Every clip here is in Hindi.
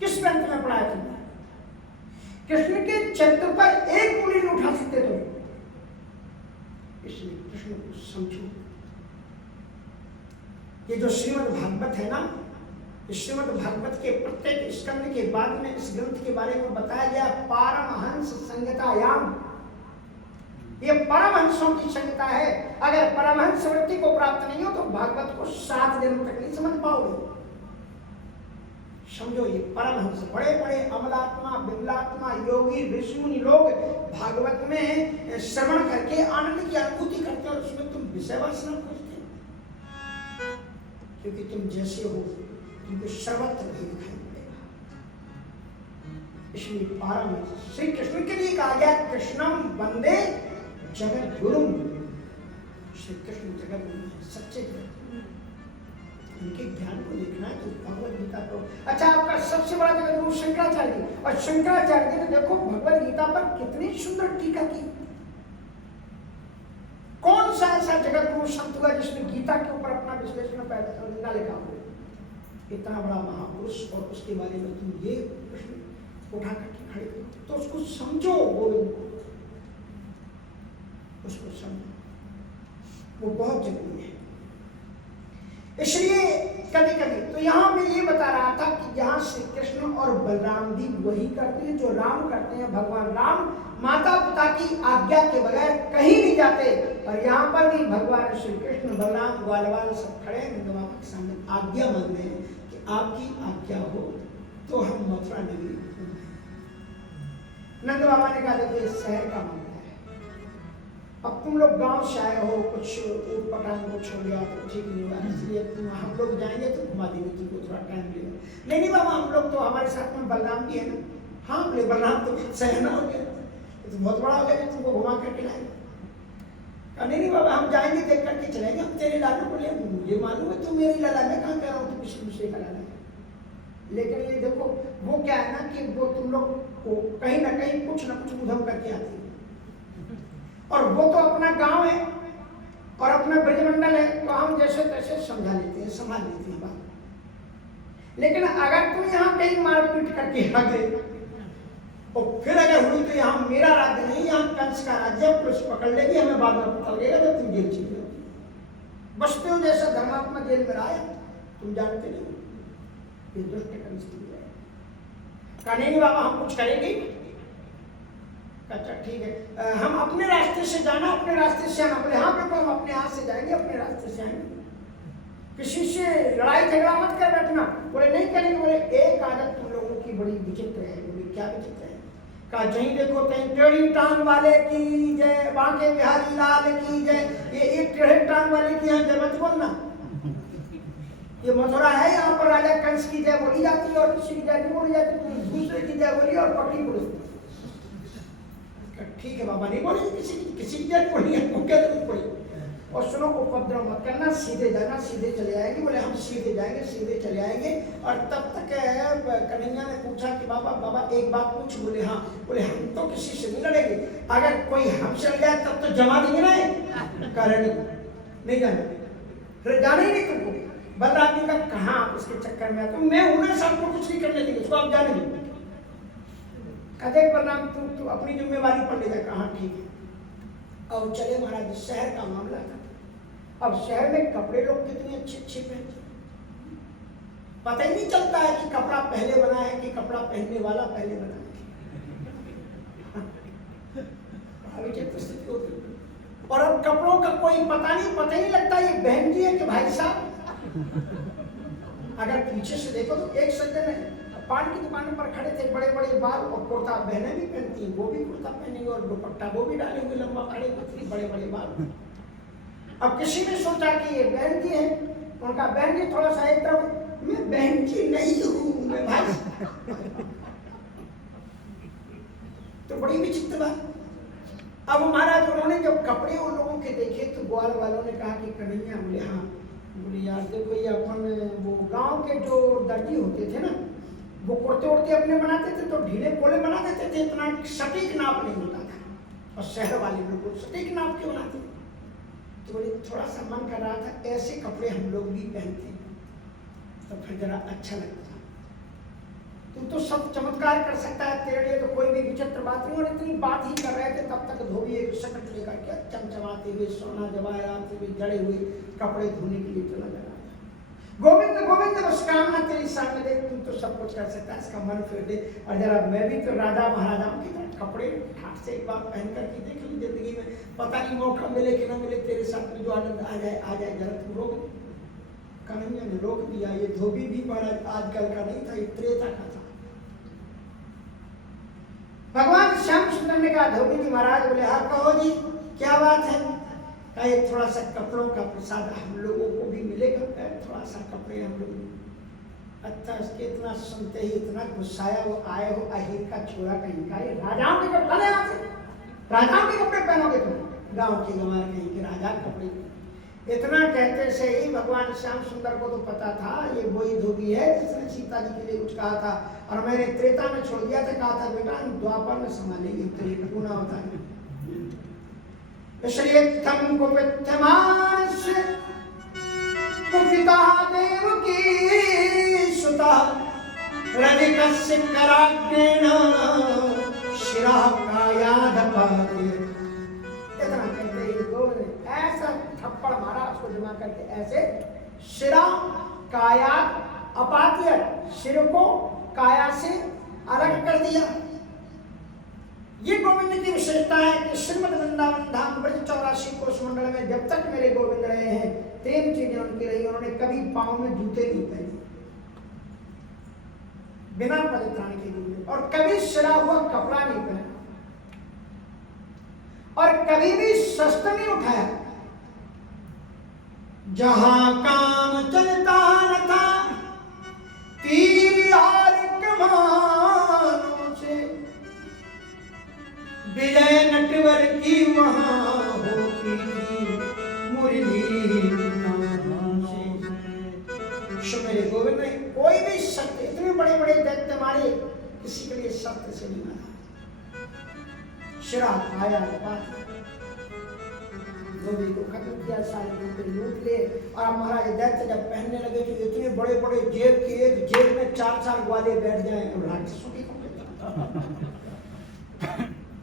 किस ग्रंथ में पढ़ाया जाता है? कृष्ण के चरित्र पर एक उंगली नहीं उठा सकते तो इसलिए कृष्ण को समझो। ये जो श्रीमद् भागवत है ना, इस श्रीमद् भागवत के प्रत्येक स्कंद के बाद में इस ग्रंथ के बारे में बताया गया पारमहंस संगतायाम। ये परमहंसों की संगता है। अगर परमहंस वृत्ति को प्राप्त नहीं हो तो भागवत को 7 दिन तक नहीं समझ पाओगे। समझो, ये परमहंस बड़े बड़े अमलात्मा विमलात्मा योगी ऋषि मुनि लोग भागवत में श्रवण करके आनंद की अनुभूति करते हैं और उसमें तुम विषय वासना खोजते हो, क्योंकि तुम जैसे हो तुमको सर्वत्र भी दिखाई पड़ेगा। इसलिए परमहंस श्री कृष्ण के लिए कहा गया कृष्णम वंदे जगत गुरुम। श्री कृष्ण जगत गुरु सच्चे जगत, उनके ज्ञान को देखना है तो भगवत गीता को। अच्छा, आपका सबसे बड़ा जगत गुरु शंकराचार्य, और शंकराचार्य जी ने देखो भगवत गीता पर कितनी सुंदर टीका की। कौन सा ऐसा जगत गुरु संत हुआ जिसने गीता के ऊपर अपना विश्लेषण पैदा लिखा हो? इतना बड़ा महापुरुष और उसके बारे में तुम ये प्रश्न उठा करके खड़े हो, तो उसको समझो, उसको समझो, वो बहुत जरूरी है। इसलिए कभी कभी तो यहाँ मैं ये बता रहा था कि यहाँ श्री कृष्ण और बलराम भी वही करते हैं जो राम करते हैं। भगवान राम माता पिता की आज्ञा के बगैर कहीं नहीं जाते, और यहाँ पर भी भगवान श्री कृष्ण बलराम ग्वालवाल सब खड़े हैं नंद बाबा के सामने आज्ञा मांग रहे हैं कि आपकी आज्ञा हो तो हम मथुरा नगरी घूमें। नंद बाबा ने कहा देखो इस शहर का मामला है, अब तुम लोग गांव से आए हो, कुछ ऊट पटांग को छोड़ गया तो ठीक नहीं हुआ, इसलिए हम लोग जाएंगे तो घुमा देंगे, तुमको थोड़ा टाइम लगेगा। नहीं बाबा, हम लोग तो हमारे साथ में बलराम भी है ना। हाँ बोले बलराम तो सहना हो गया, तो बहुत बड़ा हो गया, तुमको घुमा करके लाएंगे। नहीं बाबा, हम जाएंगे देख करके चलेंगे, हम तेरे लालू को ले, मुझे मालूम है तुम मेरी लाला, मैं कहाँ कह रहा हूँ, तो किसी दूसरे का लाला है। लेकिन ये देखो वो क्या है ना कि वो तुम लोग को कहीं ना कहीं कुछ ना कुछ उधम करके आती है, और वो तो अपना गांव है और अपना ब्रजमंडल है, तो हम जैसे तैसे समझा लेते हैं, संभाल लेते हैं बात। लेकिन अगर तुम यहाँ कहीं मारपीट करके आ गए और फिर अगर हुई तो यहाँ मेरा राज्य नहीं, यहाँ कंस का राज्य, पुलिस पकड़ लेगी, हमें बाद में पता लगेगा तो तुम जेल चले जाओगे। बसते जैसा धर्मात्मा जेल में आया, तुम जानते नहीं, ये दुष्ट कंस की है। नहीं बाबा हम कुछ करेंगे। अच्छा ठीक है, हम अपने रास्ते से जाना, अपने रास्ते से आना। बोले हाँ बेटा हम अपने हाथ से जाएंगे, अपने रास्ते से आएंगे, किसी से लड़ाई झगड़ा मत कर बैठना। बोले नहीं करेंगे। बोले एक आदत तुम लोगों की बड़ी विचित्र है। बोले क्या विचित्र है? कहा जहीं देखो कहीं टेढ़ी टांग वाले की जय, बांके बिहारी लाल की जय। ये एक टेढ़े टांग वाले की यहाँ जय मत बोलना। ये मथुरा है, यहाँ पर राजा कंस की जय बोली जाती है और किसी की जय नहीं बोली जाती, दूसरे की जय बोली और पकड़ी पुलिस। ठीक है बाबा, नहीं बोलेंगे किसी की जय बोली है, क्या जरूरत पड़ी। और सुनो उपद्रव मत करना, सीधे जाना, सीधे चले आएंगे। बोले हम सीधे जाएंगे, सीधे चले आएंगे। और तब तक कन्हैया ने पूछा कि बाबा एक बात पूछ। बोले हाँ। बोले हम तो किसी से नहीं लड़ेंगे, अगर कोई हमसे लड़ जाए तब तो जमा देंगे ना। कारण नहीं जाना, फिर जाना ही नहीं तुमको। बलराम जी का कहाँ आप उसके चक्कर में आते हो, मैं उन्हें सबको कुछ नहीं करने देंगे, उसको आप जाने दो। कहते बलराम तू अपनी जिम्मेवारी पर ले जा। कहा ठीक है। और चले महाराज, शहर का मामला था। अब शहर में कपड़े लोग कितने अच्छे अच्छे पहनते, पता ही नहीं चलता है कि कपड़ा पहले बना है कि कपड़ा पहनने वाला पहले बना है। और अब कपड़ों का कोई पता नहीं लगता ये बहन जी है कि भाई साहब। अगर पीछे से देखो तो एक सज्जन है, पान की दुकान पर खड़े थे, बड़े बड़े बाल और कुर्ता, बहनें भी पहनती हैं, वो भी कुर्ता पहनेंगे और दुपट्टा वो भी डालेंगे, लंबा खड़े पतली बड़े बड़े बाल। अब किसी ने सोचा कि ये बहन जी है, उनका बहन जी थोड़ा सा एक तरफ, मैं बहन जी नहीं हूँ, मैं भाई। तो बड़ी विचित्र बात। अब महाराज उन्होंने जब कपड़े उन लोगों के देखे तो ग्वाल वालों ने कहा कि कन्हैया। बोले हाँ। बोले यार देखो ये अपन वो गांव के जो दर्जी होते थे ना, वो कुर्ते उड़ते अपने बनाते थे तो ढीले पोले बना देते थे, इतना सटीक नाप नहीं होता था। और शहर वाले लोग सटीक नाप के बनाते थे। तो बोले थोड़ा सा मन कर रहा था ऐसे कपड़े हम लोग भी पहनते, तो फिर जरा अच्छा लगता। तू तो सब चमत्कार कर सकता है, तेरे लिए तो कोई भी विचित्र बात नहीं। और इतनी बात ही कर रहे थे तब तक धोबी एक शकट लेकर के चमचमाते हुए, सोना जवाहरात हुए, जड़े हुए कपड़े धोने के लिए चला जा रहा था। गोविंद गोविंद बस कामना तेरी सामने देख, तू तो सब कुछ कर सकता है, इसका मन फिर दे। और जरा मैं भी तो राजा महाराजाओं की तरह कपड़े ठाट से एक बार पहन करके देख ली जिंदगी में, पता नहीं मौका मिले कि ना मिले, तेरे साथ में जो आनंद आ जाए जरा तू रोक। कन्हैया ने रोक दिया। ये धोबी भी महाराज आजकल का नहीं था, ये त्रेता का था। भगवान श्याम सुंदर ने कहा धोबी जी महाराज, बोले हाँ कहो जी क्या बात है। कहे थोड़ा सा कपड़ों का प्रसाद हम लोगों को भी मिलेगा, थोड़ा सा कपड़े हम लोग। अच्छा इसके इतना सुनते ही इतना गुस्साया, वो आए हो अहीर का छोरा कहीं का, ये राजाओं के कपड़े आते, राजाओं के कपड़े पहनोगे तुम, गाँव के गंवार कहीं के राजा कपड़े। इतना कहते से ही भगवान श्याम सुंदर को तो पता था ये वही धोबी है जिसने सीता जी के लिए कुछ कहा था, और मैंने त्रेता में छोड़ दिया था, कहा था बेटा हम द्वापर में संभालेंगे, तो ये गुना होता है। इसलिए तम कुपित्यमान से कुपिता देवकी सुता रधिकस्य कराग्रेण शिरः कायादपाते। इतना कहते ही गोविंद ऐसा थप्पड़ मारा उसको दिमाग करके, ऐसे शिरा काया अपात्य, सिर को काया से अलग कर दिया। ये गोविंद की विशेषता है कि श्रीमद वृंदावन धाम ब्रज 84 कोष मंडल में जब तक मेरे गोविंद रहे हैं 3 चीजें उनकी रही। उन्होंने कभी पांव में जूते नहीं पहने बिना परित्राण के लिए, और कभी सिरा हुआ कपड़ा नहीं पहना, और कभी भी शस्त्र नहीं उठाया। जहां काम चलता न था तीर और कमानों से, विजय नटवर की वहां होती थी मुरली से। मेरे गोविंद ने कोई भी शस्त्र, इतने बड़े बड़े दैत्य मारे, किसी के लिए शस्त्र से नहीं मारा। शिरा आया धोबी को खत्म किया, सारे रुपए लूट ले। और महाराज दैत्य जब पहनने लगे तो इतने बड़े बड़े जेब के, एक जेब में 4-4 ग्वाले बैठ जाए तो राक्षसों के कपड़े।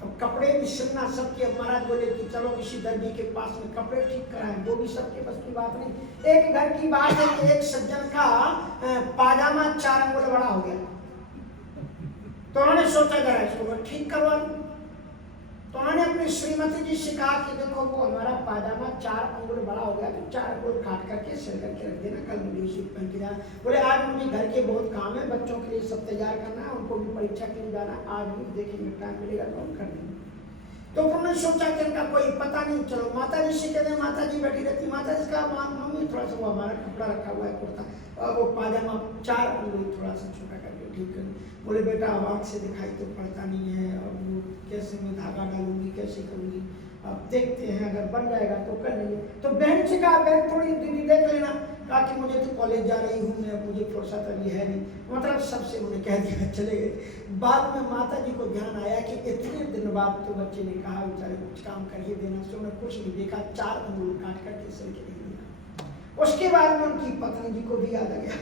अब कपड़े भी सिलना सबके, अब महाराज बोले कि चलो किसी दर्जी के पास में कपड़े ठीक कराएं, वो भी सबके बस की बात नहीं। एक घर की बात है कि एक सज्जन का पाजामा 4 अंगुल बड़ा हो गया, तो उन्होंने सोचा जरा इसको मैं ठीक करवा लूं। तो उन्होंने अपनी श्रीमती जी से कहा कि देखो वो हमारा पाजामा 4 अंगुल बड़ा हो गया, तो 4 अंगुल काट करके सिल करके रख देना, कल मुझे उसी पहन के जाना। बोले आज मुझे घर के बहुत काम है, बच्चों के लिए सब तैयार करना है, उनको भी परीक्षा के लिए जाना, आज भी देखेंगे टाइम मिलेगा तो हम कर देंगे। तो उन्होंने सोचा कि इनका कोई पता नहीं, चलो माता जी से कहते, माता जी बैठी रहती, माता जी का मम्मी थोड़ा सा वो हमारा कपड़ा रखा हुआ है कुर्ता, और वो पाजामा 4 अंगुल थोड़ा सा छोटा करके ठीक कर। बोले बेटा आवाज से दिखाई तो पड़ता नहीं है, और वो कैसे मैं धागा डालूंगी, कैसे करूंगी, अब देखते हैं अगर बन जाएगा तो कर लेंगे। तो बहन से कहा बहन थोड़ी दीदी देख लेना, कहा कि मुझे तो कॉलेज जा रही हूँ मैं, मुझे फुर्सत अभी है नहीं, मतलब सबसे उन्हें कह दिया, चले गए। बाद में माता जी को ध्यान आया कि इतने दिन बाद तो बच्चे ने कहा बेचारे कुछ काम करिए देना, सो उन्हें कुछ नहीं देखा, 4 अंगुल काट करके सिल के दे दिया। उसके बाद में उनकी पत्नी जी को भी याद आ गया,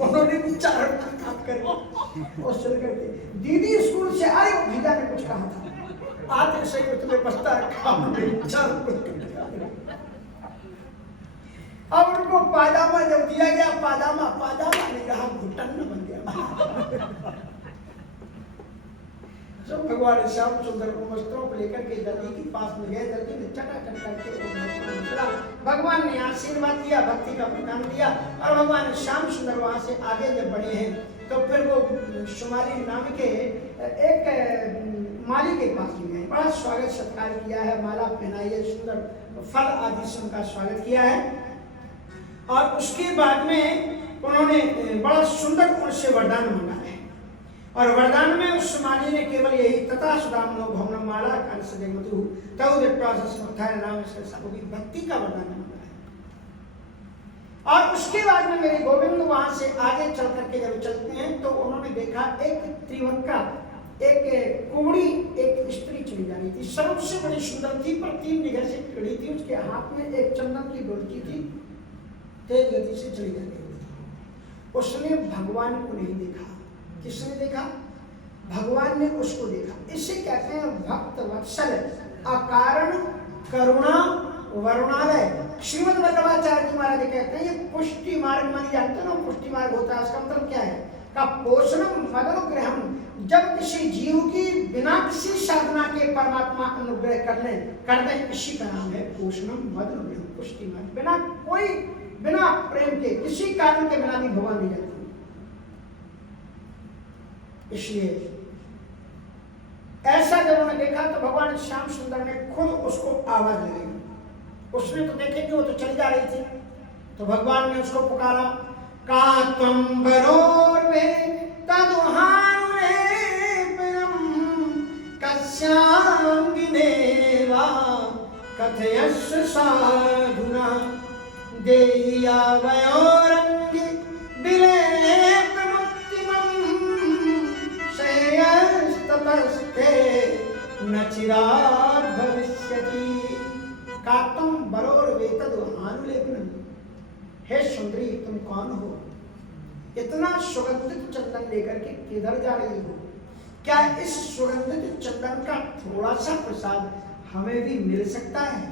उन्होंने भी 4 अंगुल काट करके और सिल करके। दीदी स्कूल से आए, भैया ने कुछ कहा था, आते से तुम्हें बस्ता रखा, 4 अंगुल। अब उनको पाजामा जब दिया गया, पाजामा नहीं रहा, घुटन बन गया। तो भगवान श्याम सुंदर को वस्त्रों को लेकर के दर्जी के पास में गए, दर्जी ने चटाचट करके भगवान ने आशीर्वाद दिया, भक्ति का प्रदान दिया, और भगवान श्याम सुंदर वहां से आगे जब बढ़े हैं तो फिर वो शुमाली नाम के एक माली के पास में गए, बड़ा स्वागत सत्कार किया है, माला पहनाई है, सुंदर फल आदि से उनका स्वागत किया है। और उसके बाद में उन्होंने बड़ा सुंदर उनसे वरदान मांगा है, और वरदान में उस माली ने केवल यही तथा सुदामनो भवनम माला कान सदे मधु तव देवतासमुत्थाय नाम से सभी भक्ति का वरदान मांगा है। और उसके बाद में मेरे गोविंद वहां से आगे चल करके जब चलते हैं तो उन्होंने देखा एक त्रिवक्का, एक कुंवरी, एक स्त्री चली जा रही थी, सबसे बड़ी सुंदर थी, पर 3 निगाह से टेढ़ी थी, उसके हाथ में एक चंदन की डोलकी थी, तेज गति से चली जा रही थी। उसने भगवान को नहीं देखा। किसने देखा? भगवान ने उसको देखा। इसे कहते हैं भक्त वत्सल अकारण करुणा वरुणालय। श्रीमद् वल्लभाचार्य जी महाराज कहते हैं ये पुष्टि मार्ग मानी जानते हो ना, पुष्टि मार्ग होता है, इसका मतलब क्या है? का पोषणम मदनुग्रहम, जब किसी जीव की बिना किसी साधना के परमात्मा अनुग्रह कर दे, इसी का नाम है पोषणम मदनुग्रहम, पुष्टि मार्ग। बिना प्रेम के, किसी कारण के बिना भी भगवान नहीं जाते। इसलिए ऐसा जब उन्होंने देखा तो भगवान श्याम सुंदर ने खुद उसको आवाज लगाई। उसने तो देखे कि वो तो चली जा रही थी, तो भगवान ने उसको पुकारा, कातंबरोर्वे तदुहानुरे परम कस्यांगिनेवा कथयस्व साधुना देहिया वयोरंगी विलेप मुक्तिमं श्रेयस्तपस्ते न चिरात् भविष्यति। कातम बरोर वेतद हानुलेपनम। हे सुंदरी, तुम कौन हो? इतना सुगंधित चंदन लेकर के किधर जा रही हो? क्या इस सुगंधित चंदन का थोड़ा सा प्रसाद हमें भी मिल सकता है?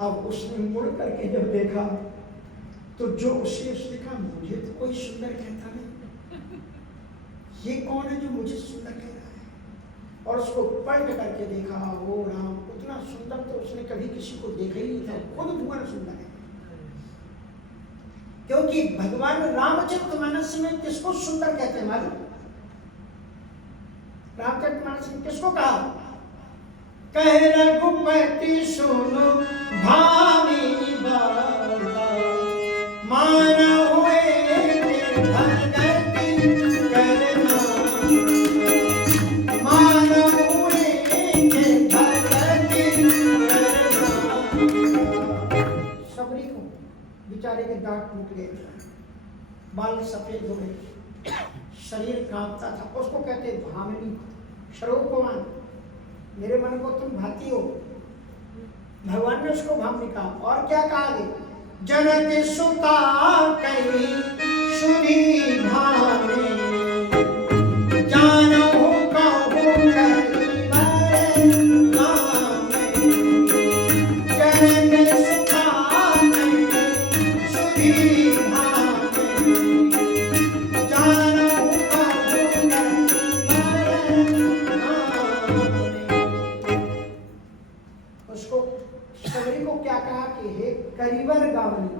अब उसने मुड़ करके जब देखा तो जो उसने कहा, मुझे तो कोई सुंदर कहता नहीं, ये कौन है जो मुझे सुंदर कह रहा है? और उसको पलट करके देखा, वो राम, उतना सुंदर तो उसने कभी किसी को देखा ही नहीं था, खुद भगवान सुंदर है। क्योंकि भगवान रामचरितमानस में किसको सुंदर कहते हैं मालूम? रामचरितमानस में किसको कहा? कह रघुपति सुनो भावी बाबा, मान हुए भगति करना, मान हुए भगति करना। सबरी को बेचारे के दांत निकले, बाल सफेद हो गए, शरीर कांपता था। उसको कहते भामिनी, सर्वोपमान, मेरे मन को तुम भाती हो। भगवान ने उसको भामिनी कहा। और क्या कहा? जनक सुता कही सुनी भावे, जानहु कहु कही बारे गावे। जनक सुता कही सुनी भावे, जानहु कहु कही बारे गावे। उसको सबरी को क्या कहा कि हे करिवर गावनी।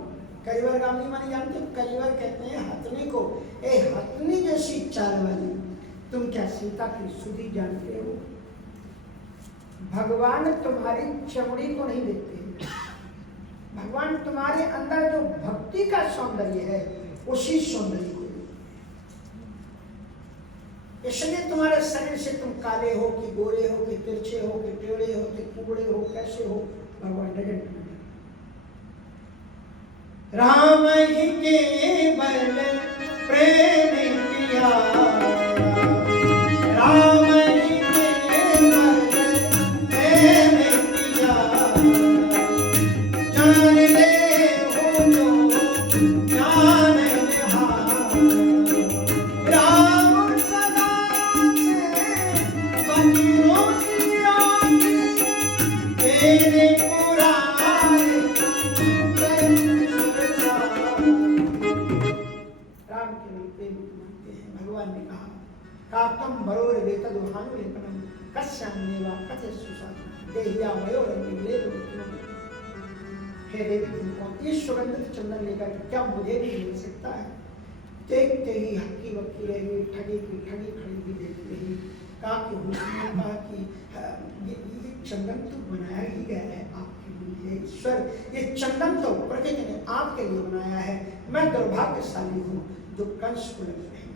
करिवर गावनी माने जानते हो? करिवर कहते हैं हथनी को। ए हथनी जैसी चाल वाली, तुम क्या सीता की सुधी जानते हो? भगवान तुम्हारी चमड़ी को नहीं देखते, भगवान तुम्हारे अंदर जो भक्ति का सौंदर्य है उसी सौंदर्य को। इसलिए तुम्हारे शरीर से तुम काले हो कि गोरे हो कि तिरछे हो कि टेढ़े हो कि कुबड़े हो, कैसे हो, भगवान डजंट मैटर। राम ही केवल प्रेम किया, राम ही केवल प्रेम किया, जान ले हो तो जान निहार। राम सदा से बंदियों की आंखें तेरे कातम बरोर वेतद हानुलेपनम कस्यांगेवा कथयस्व साधुना देहिया वयोरंगी विलेप। हे देवी, तुम कौन? इस सुगंधित चंदन लेकर क्या मुझे भी मिल सकता है? देखते ही हक्की बक्की रही, ठगी की ठगी खड़ी भी देखती रही। कहा कि उसने कहा कि ये चंदन तो बनाया ही गया है आपके लिए ईश्वर, ये चंदन तो प्रकृति ने आपके लिए बनाया है। मैं दुर्भाग्यशाली हूँ जो कंस को लग रहे हैं।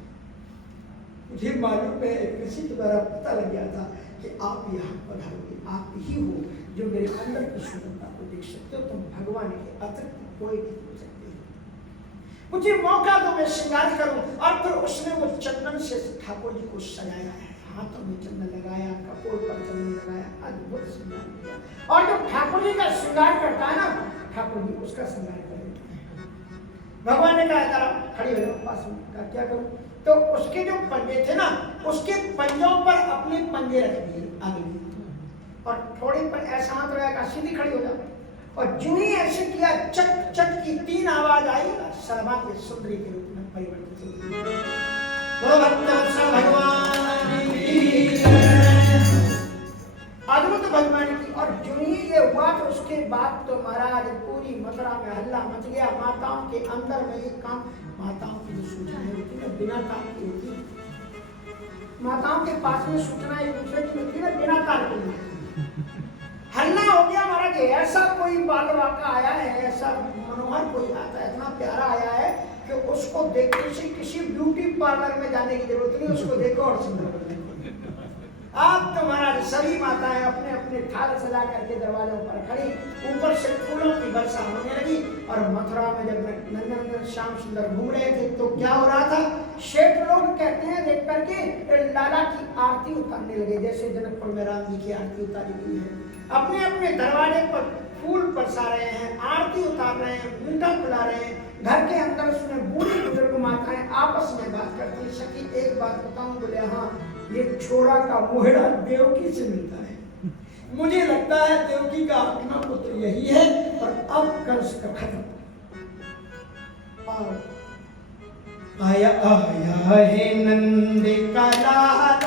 मुझे मालूम है किसी के द्वारा पता लग गया था कि आप यहाँ पधारोगे, आप ही हो जो मेरे अंदर की सुंदरता को देख सकते हो। तुम भगवान के अतिरिक्त कोई नहीं हो सकते हो। मुझे मौका दो, मैं श्रृंगार करूं। और फिर उसने वो चंदन से ठाकुर जी को सजाया है, हाथों में चंदन लगाया, कपोल पर चंदन लगाया, अद्भुत श्रृंगार किया। और जो ठाकुर जी का श्रृंगार करता है ना, ठाकुर जी उसका श्रृंगार कर देते हैं। भगवान ने कहा जरा खड़ी हो जाओ पास में। कहा क्या करूं? तो उसके जो पंजे थे ना, उसके पंजों पर अपने पंजे रख दिए आगे और थोड़ी पर ऐसा हाथ लगाया, सीधी खड़ी हो जाओ। और जो ही ऐसे किया, चट चट की 3 आवाज आई, सर्वांग सुंदरी के रूप में परिवर्तित हुई। भगवान अद्भुत भगवान की। और जो ही ये हुआ तो उसके बाद तो महाराज पूरी मथुरा में हल्ला मच गया। माताओं के अंदर में एक काम, माताओं की जो सूचनाएं होती है बिना काम की होती है। माताओं के पास में सूचना एक दूसरे की मिलती है बिना कार के। हल्ला हो गया महाराज, ऐसा कोई बाल वाका आया है, ऐसा मनोहर कोई आता है, इतना प्यारा आया है कि उसको देखने से किसी ब्यूटी पार्लर में जाने की जरूरत नहीं, उसको देखो और सुंदर बन जाओ। आप तो महाराज सभी माताएं अपने अपने थाल सजा करके दरवाजों पर खड़ी, ऊपर से फूलों की वर्षा होने लगी। और मथुरा में जब नंदन श्याम सुंदर घूम रहे थे तो क्या हो रहा था, शेठ लोग कहते हैं देख करके लाला की आरती उतारने लगे, जैसे जनकपुर में राम जी की आरती उतारी गई है। अपने अपने दरवाजे पर फूल बरसा रहे हैं, आरती उतार रहे हैं, मीठा खिला रहे हैं। घर के अंदर उसमें बूढ़ी बुजुर्ग माताएं आपस में बात करती हैं। सखी एक बात बताऊं? बोले हाँ, ये छोरा का मोहड़ा देवकी से मिलता है। मुझे लगता है देवकी का अपना पुत्र यही है। और अब कंस का खत्म। और आया आया है नंद का लाल